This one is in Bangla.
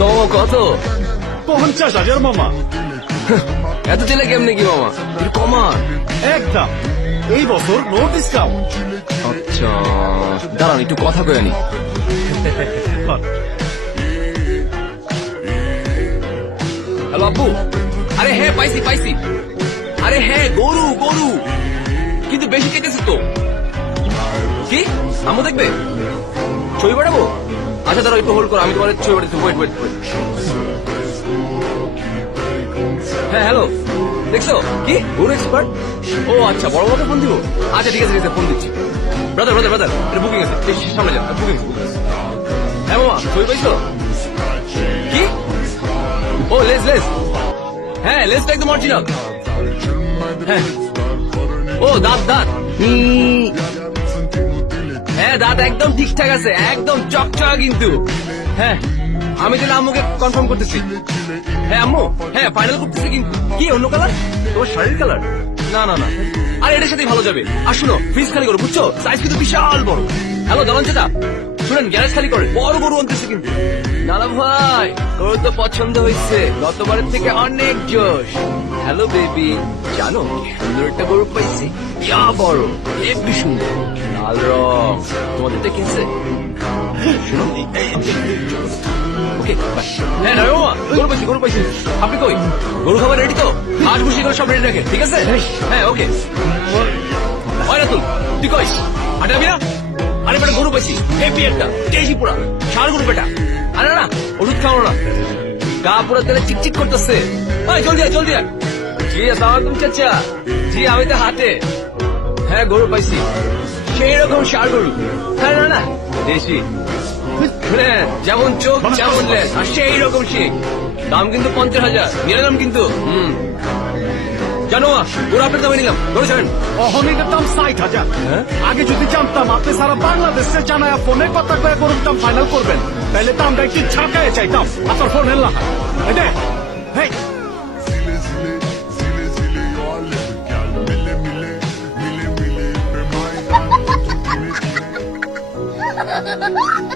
তো কত? 50,000 মামা। এত চেলে কেমনে কি মামা? একটু কমান। একদম এই বছর নো ডিসকাউন্ট। আচ্ছা দাঁড়ান একটু কথা কয়ে আনি। হ্যালো আব্বু। আরে হ্যাঁ পাইছি পাইছি। আরে হ্যাঁ গরু গরু, কিন্তু বেশি কেটেছে তো। কি আম্মু দেখবে? ছবি পাঠাবো? আচ্ছা দাঁড়াও একটু হোল্ড করো, আমি তোমার ছবি পাঠাচ্ছি। Wait wait wait. হ্যাঁ হ্যালো, দেখছো কি গরু এক্সপার্ট? ও আচ্ছা বড় বড় ফোন দিব। আচ্ছা ঠিক আছে ঠিক আছে, ফোন দিচ্ছি। ব্রাদার ব্রাদার ব্রাদার, এটা বুকিং আছে, সামনে যান। বুকিং। হ্যাঁ মামা ছবি পাইছো? কি? ও লেস লেস, হ্যাঁ লেসটা একদম অরিজিনাল। হ্যাঁ ও দাঁত দাঁত, হ্যাঁ দাঁত একদম ঠিকঠাক আছে, একদম চকচকা কিন্তু। হ্যাঁ আমি তাহলে আম্মুকে কনফার্ম করতেছি। হ্যাঁ আম্মু, হ্যাঁ ফাইনাল করতেছি। কিন্তু কি অন্য কালার? তোমার শাড়ির কালার? না না না, আর এটার সাথেই ভালো যাবে। আর শুনো ফ্রিজ খালি করো বুঝছো, সাইজ কিন্তু বিশাল বড়। হ্যালো দালান চেতা, শুনেন গ্যারেজ খালি করে বড় গরু আনতেছে কিন্তু। নানা ভাই গরু তো পছন্দ হয়েছে, গতবারের থেকে অনেক জোশ। হ্যালো বেবি, জানো কি সুন্দর একটা গরু পাইছি, ইয়া বড়, একটু সুন্দর, লাল রং। তোমাদের দেখেছে? শুনো ওকে হ্যাঁ না মামা, গরু পাইছি গরু পাইছি। আপনি কই? গরু খাবার রেডি তো? আজ বসে করে সব রেডি রাখেন, ঠিক আছে? হ্যাঁ ওকে। হয় না তুই, তুই কইস আরে আমি না। আরে বেটা গরু পাইছি, হেপি একটা তেজি পুরা ষাঁড় গরু বেটা। আরে না ওষুধ খাওয়ানো না, গা পুরা তেলে চিকচিক করতেছে। জলদি আয় জলদি আয়। জি আসসালামাইকুম চাচা। জি আমি তো হাটে। হ্যাঁ গরু পাইছি, সেই রকম ষাঁড় গরু। হ্যাঁ না না দেশি, যেমন চোখ যেমন লেজ, আর সেই রকম শিখ। দাম কিন্তু 50,000 নিয়ে নিলাম কিন্তু। জানো ওরা আপনার দামে নিলাম, ধরে ছাড়েন। অহনিকের দাম 60,000। আগে যদি জানতাম আপনি সারা বাংলাদেশে জানায় ফোনে কথা কয়ে গরুর দাম ফাইনাল করবেন, তাহলে দামটা একটু ছাকায় চাইতাম। আপনার ফোন এলা হেই Ha ha ha ha!